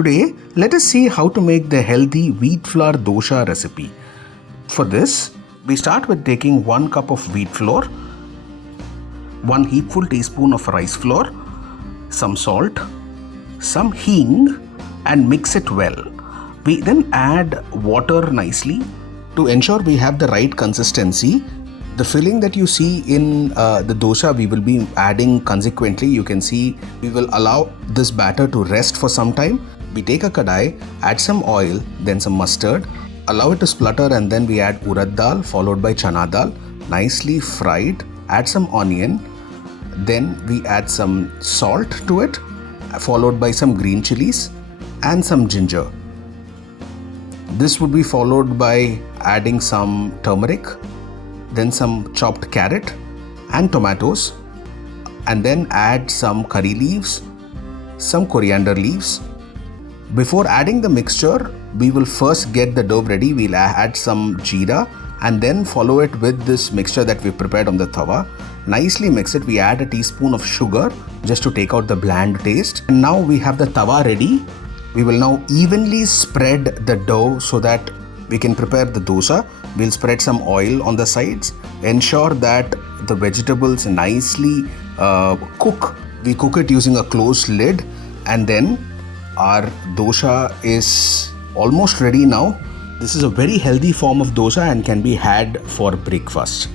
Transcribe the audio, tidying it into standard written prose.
Today, let us see how to make the healthy wheat flour dosha recipe. For this, we start with taking 1 cup of wheat flour, 1 heapful teaspoon of rice flour, some salt, some hing, and mix it well. We then add water nicely to ensure we have the right consistency. The filling that you see in the dosha, we will be adding consequently. You can see we will allow this batter to rest for some time. We take a kadai, add some oil, then some mustard, allow it to splutter, and then we add urad dal followed by chana dal, nicely fried, add some onion, then we add some salt to it, followed by some green chilies and some ginger. This would be followed by adding some turmeric, then some chopped carrot and tomatoes, and then add some curry leaves, some coriander leaves. Before adding the mixture, we will first get the dough ready. We'll add some jeera and then follow it with this mixture that we prepared on the tawa. Nicely mix it. We add a teaspoon of sugar just to take out the bland taste. And now we have the tawa ready. We will now evenly spread the dough so that we can prepare the dosa. We'll spread some oil on the sides. Ensure that the vegetables nicely cook. We cook it using a closed lid, and then our dosa is almost ready now. This is a very healthy form of dosa and can be had for breakfast.